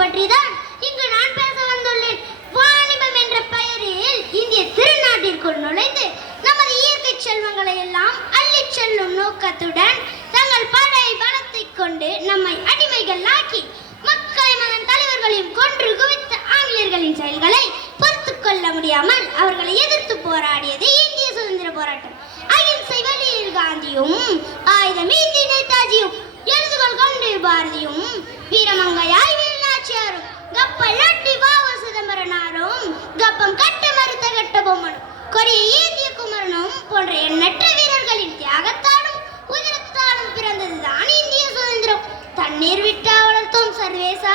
பற்றி தான் இங்கு நான் பேச வந்துள்ளேன். வாணிபம் என்ற பெயரில் இந்திய திருநாட்டிற்குள் நுழைந்து நமது இயற்கை செல்வங்களை எல்லாம் அள்ளிச் செல்லும் நோக்கத்துடன் தங்கள் படை பலத்தை கொண்டு நம்மை அடிமைகள் ஆக்கி மக்களை மதன் தலைவர்களையும் கொன்று குவித்த ஆங்கிலேயர்களின் செயல்களை பொறுத்துக் கொள்ள முடியாமல் அவர்களை எதிர்த்து போராடியது இந்திய சுதந்திர போராட்டம். அகிம்சை வழியில் காந்தியும், ஆயுதம் ஏந்தி நேதாஜியும், எழுதுகோள் கொண்டு பாரதியும், வீரமங்கையாய் வேலுநாச்சியாரும், கப்பல் ஓட்டி வ.உ. சிதம்பரனாரும், கப்பம் கட்ட மறுத்த கட்ட பொம்மனும், கொடியை ஏந்திய குமரனும் போன்ற எண்ணற்ற வீரர்களின் தியாகத்தாலும் உதிரத்தாலும் பிறந்ததுதான் இந்திய சுதந்திரம். தண்ணீர் விட்டா வளர்த்தோம் சர்வேசா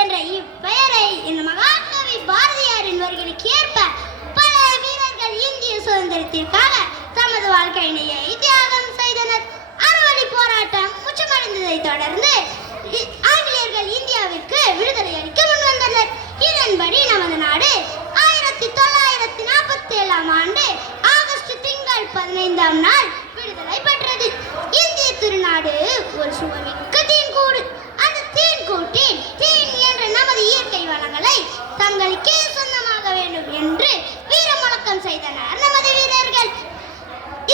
என்ற இப்பெயரை இந்த மகாகவி பாரதியாரின் வரிகளுக்கு ஏற்ப பல வீரர்கள் இந்திய சுதந்திரத்திற்காக தமது வாழ்க்கையினையை தியாகம் செய்தனர். அறவழி போராட்டம் உச்சமடைந்ததை தொடர்ந்து ஆங்கிலேயர்கள் இந்தியாவிற்கு விடுதலை அளிக்க முன்வந்தனர். இதன்படி நமது நாடு 1947 ஆண்டு ஆகஸ்ட் திங்கள் 15ஆம் நாள் விடுதலை பெற்றது. இந்திய திருநாடு ஒரு சுவைமிக்க தேன்கூடு. அந்த தேன்கூட்டில் தேன் என்ற நமது இயற்கை வளங்களை தங்களுக்கே சொந்தமாக வேண்டும் என்று வீர முழக்கம் செய்தனர் நமது வீரர்கள்.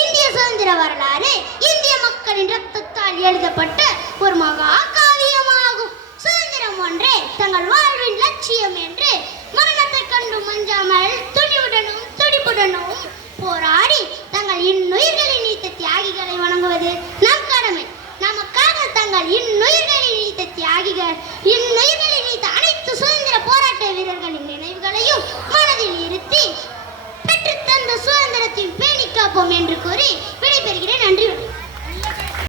இந்திய சுதந்திர வரலாறு இந்திய மக்களின் ரத்தத்தால் எழுதப்பட்ட ஒரு மகா காவியமாகும். சுதந்திரம் ஒன்றே தங்கள் வாழ்வின் லட்சியம் என்று மரணத்தை கண்டு மஞ்சாமல் துணிவுடனும் துடிப்புடனும் போராடி தங்கள் இன்னுயிர்களை நீத்த தியாகிகளை வணங்குவது நம் கடமை. நமக்காக தங்கள் இன்னுயிர்களை நீத்த தியாகிகள், இன்னுயிர்களை நீத்த அனைத்து சுதந்திர போராட்ட வீரர்களின் நினைவுகளையும் மனதில் இருத்தி பெற்றுத்தந்த சுதந்திரத்தின் பேணி காப்போம் என்று கூறி விடைபெறுகிறேன். நன்றி.